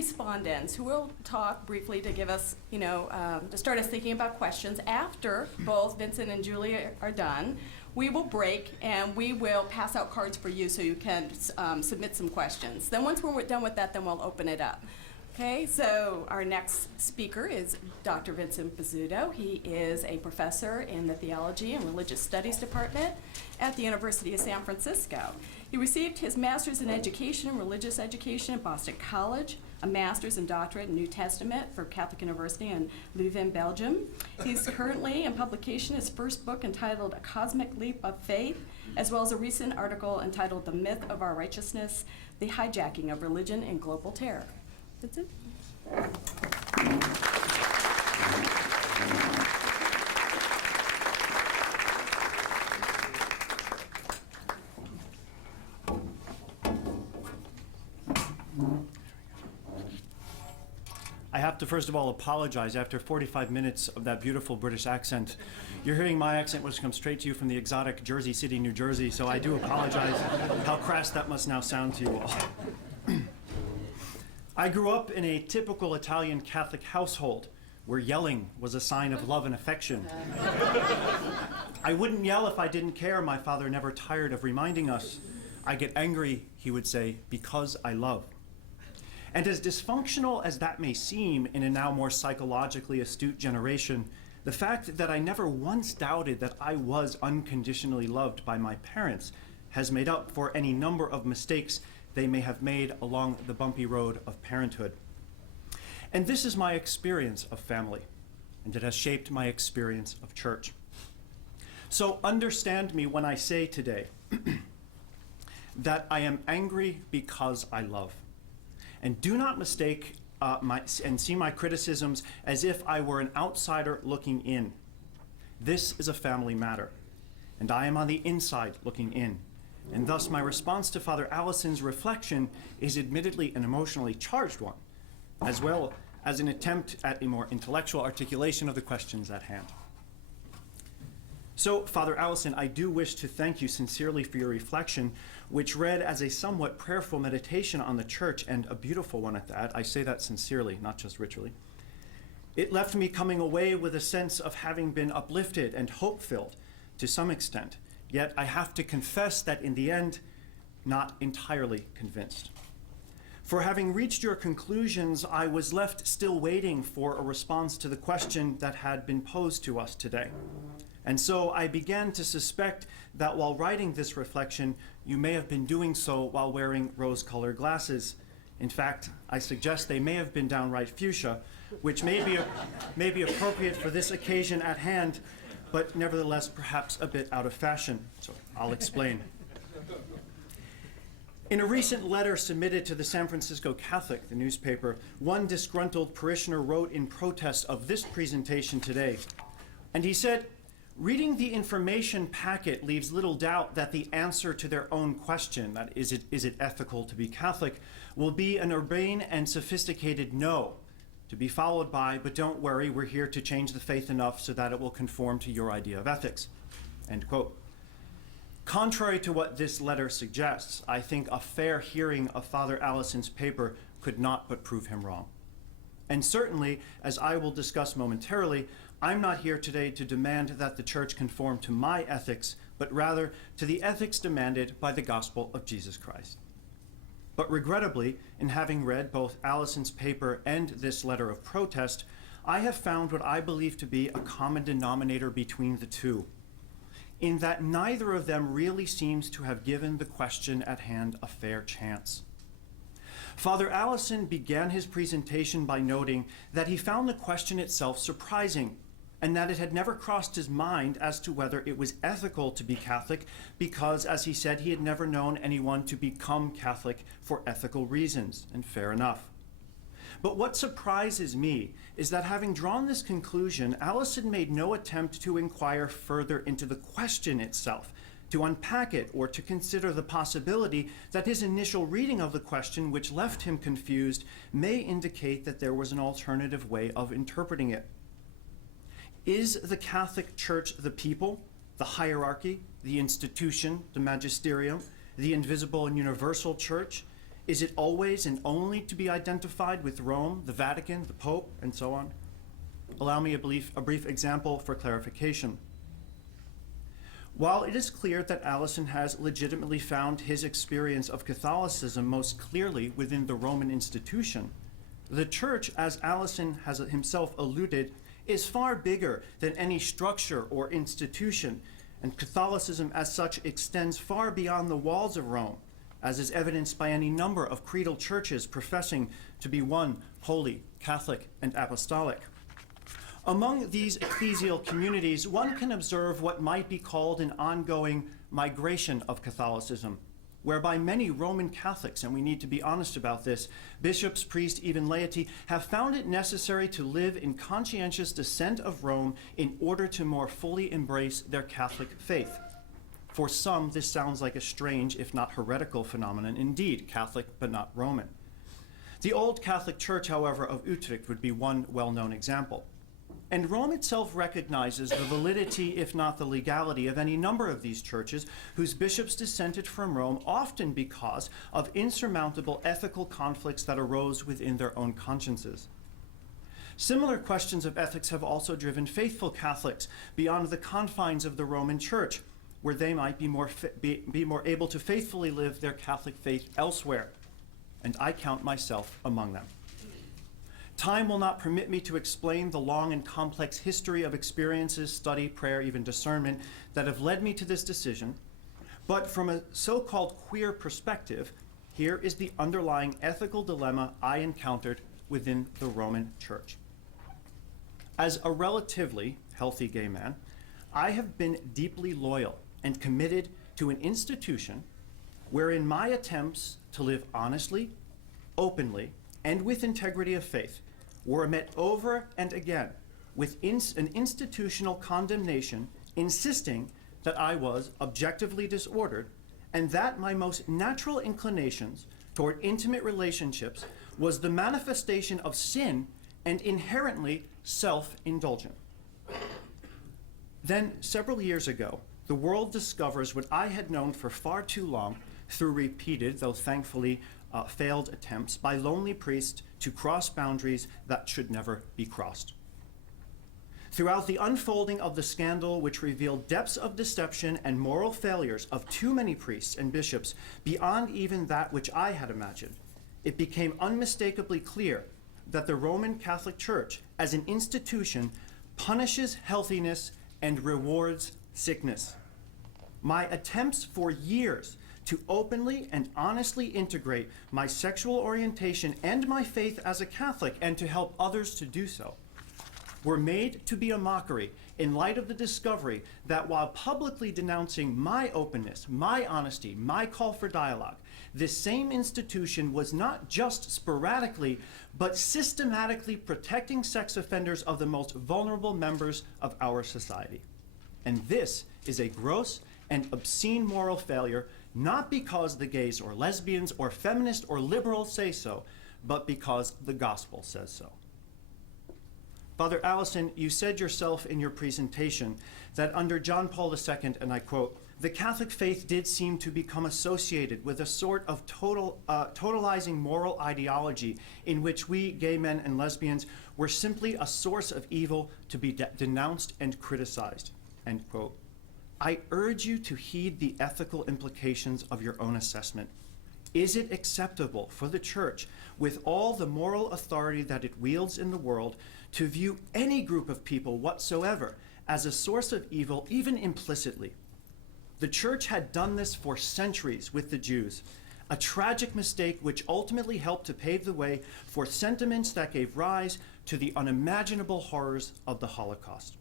respondents who will talk briefly to give us, to start us thinking about questions. After both Vincent and Julie are done, we will break and we will pass out cards for you so you can submit some questions. Then once we're done with that, then we'll open it up. Okay, so our next speaker is Dr. Vincent Pizzuto. He is a professor in the Theology and Religious Studies Department at the University of San Francisco. He received his master's in education and religious education at Boston College, a master's and doctorate in New Testament for Catholic University in Leuven, Belgium. He's currently in publication his first book entitled A Cosmic Leap of Faith, as well as a recent article entitled The Myth of Our Righteousness, The Hijacking of Religion and Global Terror. That's it. I have to first of all apologize after 45 minutes of that beautiful British accent. You're hearing my accent, which comes straight to you from the exotic Jersey City, New Jersey, so I do apologize how crass that must now sound to you all. I grew up in a typical Italian Catholic household where yelling was a sign of love and affection. I wouldn't yell if I didn't care. My father never tired of reminding us. I get angry, he would say, because I love. And as dysfunctional as that may seem in a now more psychologically astute generation, the fact that I never once doubted that I was unconditionally loved by my parents has made up for any number of mistakes they may have made along the bumpy road of parenthood. And this is my experience of family, and it has shaped my experience of church. So understand me when I say today that I am angry because I love. And do not mistake and see my criticisms as if I were an outsider looking in. This is a family matter, and I am on the inside looking in. And thus my response to Father Alison's reflection is admittedly an emotionally charged one, as well as an attempt at a more intellectual articulation of the questions at hand. So, Father Alison, I do wish to thank you sincerely for your reflection, which read as a somewhat prayerful meditation on the church, and a beautiful one at that. I say that sincerely, not just ritually. It left me coming away with a sense of having been uplifted and hope-filled to some extent. Yet I have to confess that in the end, not entirely convinced. For having reached your conclusions, I was left still waiting for a response to the question that had been posed to us today. And so I began to suspect that while writing this reflection, you may have been doing so while wearing rose-colored glasses. In fact, I suggest they may have been downright fuchsia, which may be appropriate for this occasion at hand, but nevertheless perhaps a bit out of fashion. So I'll explain. In a recent letter submitted to the San Francisco Catholic, the newspaper, one disgruntled parishioner wrote in protest of this presentation today, and he said, "Reading the information packet leaves little doubt that the answer to their own question, that is it ethical to be Catholic, will be an urbane and sophisticated no, to be followed by, but don't worry, we're here to change the faith enough so that it will conform to your idea of ethics." End quote. Contrary to what this letter suggests, I think a fair hearing of Father Alison's paper could not but prove him wrong. And certainly, as I will discuss momentarily, I'm not here today to demand that the Church conform to my ethics, but rather to the ethics demanded by the gospel of Jesus Christ. But regrettably, in having read both Alison's paper and this letter of protest, I have found what I believe to be a common denominator between the two, in that neither of them really seems to have given the question at hand a fair chance. Father Alison began his presentation by noting that he found the question itself surprising, and that it had never crossed his mind as to whether it was ethical to be Catholic because, as he said, he had never known anyone to become Catholic for ethical reasons, and fair enough. But what surprises me is that having drawn this conclusion, Alison made no attempt to inquire further into the question itself, to unpack it, or to consider the possibility that his initial reading of the question, which left him confused, may indicate that there was an alternative way of interpreting it. Is the Catholic Church the people, the hierarchy, the institution, the magisterium, the invisible and universal church? Is it always and only to be identified with Rome, the Vatican, the Pope, and so on? Allow me a brief example for clarification. While it is clear that Alison has legitimately found his experience of Catholicism most clearly within the Roman institution, the Church, as Alison has himself alluded, is far bigger than any structure or institution, and Catholicism as such extends far beyond the walls of Rome, as is evidenced by any number of creedal churches professing to be one, holy, Catholic, and apostolic. Among these ecclesial communities, one can observe what might be called an ongoing migration of Catholicism, whereby many Roman Catholics, and we need to be honest about this, bishops, priests, even laity, have found it necessary to live in conscientious dissent of Rome in order to more fully embrace their Catholic faith. For some, this sounds like a strange, if not heretical, phenomenon. Indeed, Catholic, but not Roman. The old Catholic Church, however, of Utrecht would be one well-known example. And Rome itself recognizes the validity, if not the legality, of any number of these churches whose bishops dissented from Rome, often because of insurmountable ethical conflicts that arose within their own consciences. Similar questions of ethics have also driven faithful Catholics beyond the confines of the Roman Church, where they might be more able to faithfully live their Catholic faith elsewhere. And I count myself among them. Time will not permit me to explain the long and complex history of experiences, study, prayer, even discernment that have led me to this decision. But from a so-called queer perspective, here is the underlying ethical dilemma I encountered within the Roman Church. As a relatively healthy gay man, I have been deeply loyal and committed to an institution wherein my attempts to live honestly, openly, and with integrity of faith were met over and again with an institutional condemnation insisting that I was objectively disordered and that my most natural inclinations toward intimate relationships was the manifestation of sin and inherently self-indulgent. Then, several years ago, the world discovers what I had known for far too long through repeated, though thankfully failed attempts by lonely priests to cross boundaries that should never be crossed. Throughout the unfolding of the scandal, which revealed depths of deception and moral failures of too many priests and bishops beyond even that which I had imagined, it became unmistakably clear that the Roman Catholic Church, as an institution, punishes healthiness and rewards sickness. My attempts for years to openly and honestly integrate my sexual orientation and my faith as a Catholic and to help others to do so were made to be a mockery in light of the discovery that while publicly denouncing my openness, my honesty, my call for dialogue, this same institution was not just sporadically, but systematically protecting sex offenders of the most vulnerable members of our society. And this is a gross and obscene moral failure, not because the gays or lesbians or feminists or liberals say so, but because the gospel says so. Father Alison, you said yourself in your presentation that under John Paul II, and I quote, the Catholic faith did seem to become associated with a sort of totalizing moral ideology in which we, gay men and lesbians, were simply a source of evil to be denounced and criticized, end quote. I urge you to heed the ethical implications of your own assessment. Is it acceptable for the Church, with all the moral authority that it wields in the world, to view any group of people whatsoever as a source of evil, even implicitly? The Church had done this for centuries with the Jews, a tragic mistake which ultimately helped to pave the way for sentiments that gave rise to the unimaginable horrors of the Holocaust.